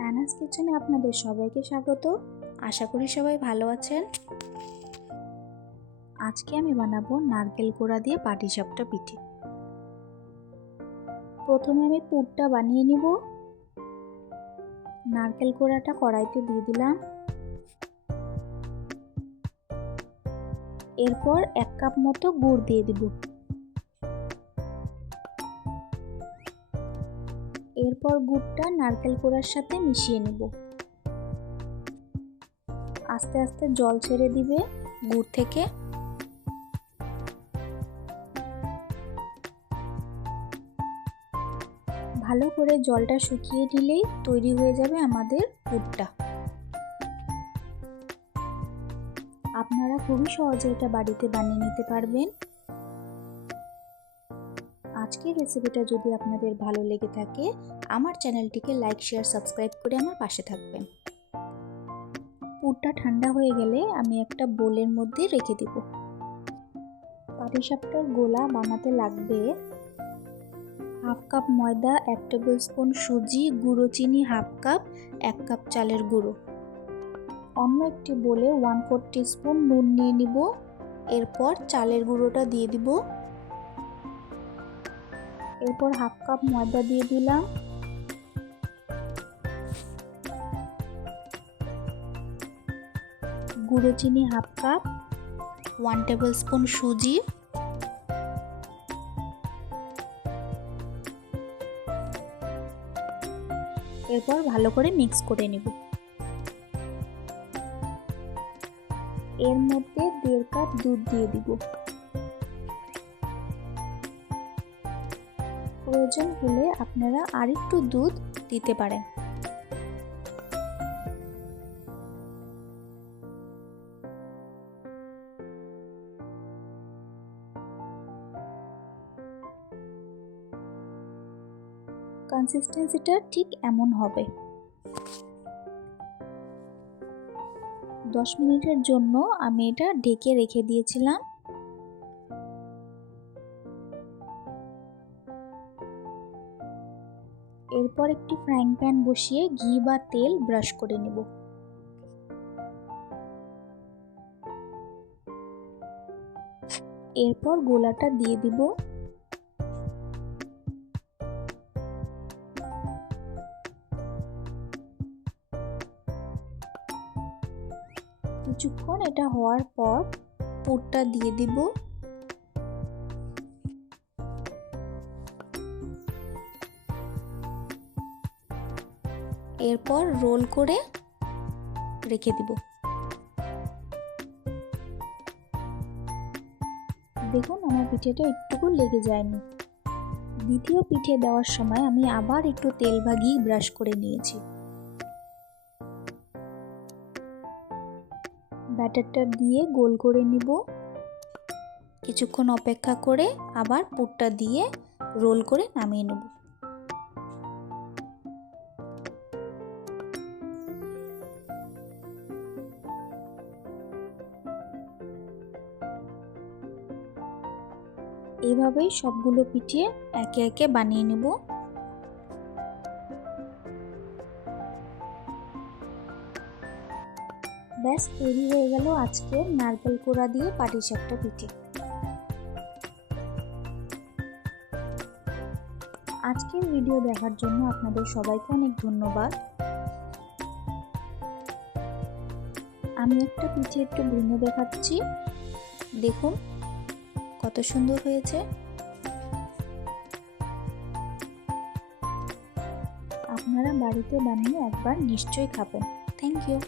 অ্যানাস কিচেনে আপনাদের সবাইকে স্বাগত। আশা করি সবাই ভালো আছেন। আজকে আমি বানাবো নারকেল কোড়া দিয়ে পাটিসাপটা পিঠে। প্রথমে আমি পুরটা বানিয়ে নিব। নারকেল কোড়াটা কড়াইতে দিয়ে দিলাম। এরপর 1 কাপ মতো গুড় দিয়ে দিব। এরপর গুড়টা নারকেল কোড়ার সাথে মিশিয়ে নেব। আস্তে আস্তে জল ছেড়ে দিবে গুড় থেকে। ভালো করে জলটা শুকিয়ে নিলেই তৈরি হয়ে যাবে আমাদের পুরটা। আপনারা খুবই সহজে এটা বাড়িতে বানিয়ে নিতে পারবেন। আজকের রেসিপিটা যদি আপনাদের ভালো লেগে থাকে আমার চ্যানেলটিকে লাইক, শেয়ার, সাবস্ক্রাইব করে আমার পাশে থাকবেন। পুরটা ঠান্ডা হয়ে গেলে আমি একটা বোলের মধ্যে রেখে দেব। পাটিসাপটার গোলা বানাতে লাগবে 1/2 কাপ ময়দা, 1 টেবিল স্পুন সুজি, গুঁড়ো চিনি 1/2 কাপ, 1 কাপ চালের গুঁড়ো। অন্য একটি বোলে 1/4 টিস্পুন নুন নিয়ে নিব। এরপর চালের গুঁড়োটা দিয়ে দিব। এরপর 1/2 কাপ ময়দা দিয়ে দিলাম। গুঁড়ো চিনি 1/2 কাপ, 1 টেবিল স্পুন সুজি, এরপর ভালো করে মিক্স করে নেব। এর মধ্যে 1.5 কাপ দুধ দিয়ে দিব। প্রয়োজন হলে আপনারা আরেকটু দুধ দিতে পারেন। কনসিস্টেন্সিটা ঠিক এমন হবে। 10 মিনিটের জন্য আমি এটা ঢেকে রেখে দিয়েছিলাম। এরপর একটি ফ্রাইং প্যান বসিয়ে ঘি বা তেল ব্রাশ করে নেব। এরপর গোলাটা দিয়ে দিব। কিছুক্ষণ এটা হওয়ার পর পুরটা দিয়ে দিব। এরপর রোল করে রেখে দিব। দেখুন আমার পিঠেটা একটুকু লেগে যায়নি। দ্বিতীয় পিঠে দেওয়ার সময় আমি আবার একটু তেল বা ঘি ব্রাশ করে নিয়েছি। ব্যাটারটা দিয়ে গোল করে নিব। কিছুক্ষণ অপেক্ষা করে আবার পুরটা দিয়ে রোল করে নামিয়ে নেব। এইভাবেই সবগুলো পিঠে একে একে বানিয়ে নেব। ব্যাস তৈরি হয়ে গেল আজকের নারকেল কোড়া দিয়ে পাটিসাপটা পিঠে। আজকের ভিডিও দেখার জন্য আপনাদের সবাইকে অনেক ধন্যবাদ। আমি একটা পিঠে একটু ভেঙে দেখাচ্ছি। দেখুন কত সুন্দর হয়েছে। আপনারা বাড়িতে বানিয়ে একবার নিশ্চয়ই খাবেন। Thank you.